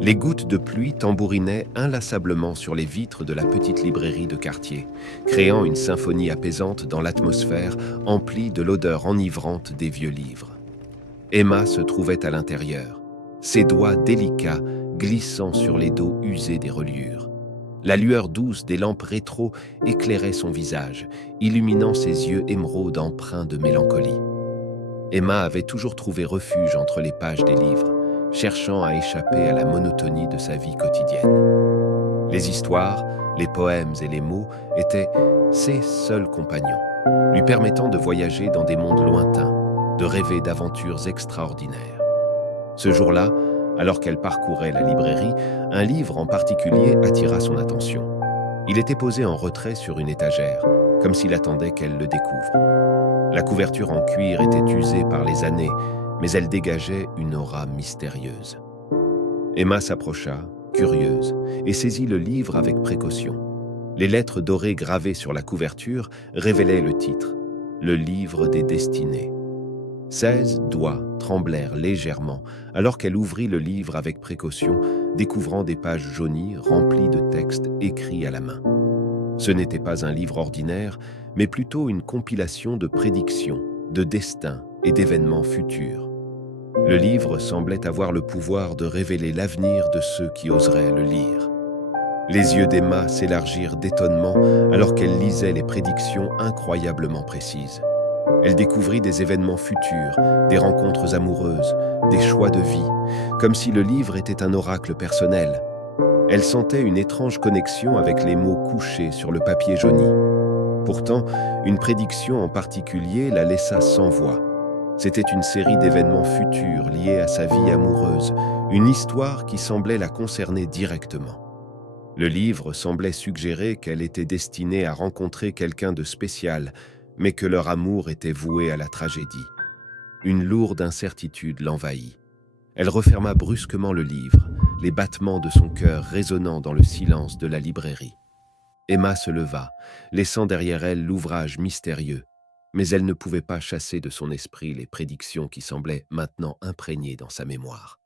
Les gouttes de pluie tambourinaient inlassablement sur les vitres de la petite librairie de quartier, créant une symphonie apaisante dans l'atmosphère emplie de l'odeur enivrante des vieux livres. Emma se trouvait à l'intérieur, ses doigts délicats glissant sur les dos usés des reliures. La lueur douce des lampes rétro éclairait son visage, illuminant ses yeux émeraudes empreints de mélancolie. Emma avait toujours trouvé refuge entre les pages des livres, cherchant à échapper à la monotonie de sa vie quotidienne. Les histoires, les poèmes et les mots étaient ses seuls compagnons, lui permettant de voyager dans des mondes lointains, de rêver d'aventures extraordinaires. Ce jour-là, alors qu'elle parcourait la librairie, un livre en particulier attira son attention. Il était posé en retrait sur une étagère, comme s'il attendait qu'elle le découvre. La couverture en cuir était usée par les années, mais elle dégageait une aura mystérieuse. Emma s'approcha, curieuse, et saisit le livre avec précaution. Les lettres dorées gravées sur la couverture révélaient le titre, « Le livre des destinées ». 16 doigts tremblèrent légèrement alors qu'elle ouvrit le livre avec précaution, découvrant des pages jaunies remplies de textes écrits à la main. Ce n'était pas un livre ordinaire, mais plutôt une compilation de prédictions, de destins et d'événements futurs. Le livre semblait avoir le pouvoir de révéler l'avenir de ceux qui oseraient le lire. Les yeux d'Emma s'élargirent d'étonnement alors qu'elle lisait les prédictions incroyablement précises. Elle découvrit des événements futurs, des rencontres amoureuses, des choix de vie, comme si le livre était un oracle personnel. Elle sentait une étrange connexion avec les mots couchés sur le papier jauni. Pourtant, une prédiction en particulier la laissa sans voix. C'était une série d'événements futurs liés à sa vie amoureuse, une histoire qui semblait la concerner directement. Le livre semblait suggérer qu'elle était destinée à rencontrer quelqu'un de spécial, mais que leur amour était voué à la tragédie. Une lourde incertitude l'envahit. Elle referma brusquement le livre, les battements de son cœur résonnant dans le silence de la librairie. Emma se leva, laissant derrière elle l'ouvrage mystérieux, mais elle ne pouvait pas chasser de son esprit les prédictions qui semblaient maintenant imprégnées dans sa mémoire.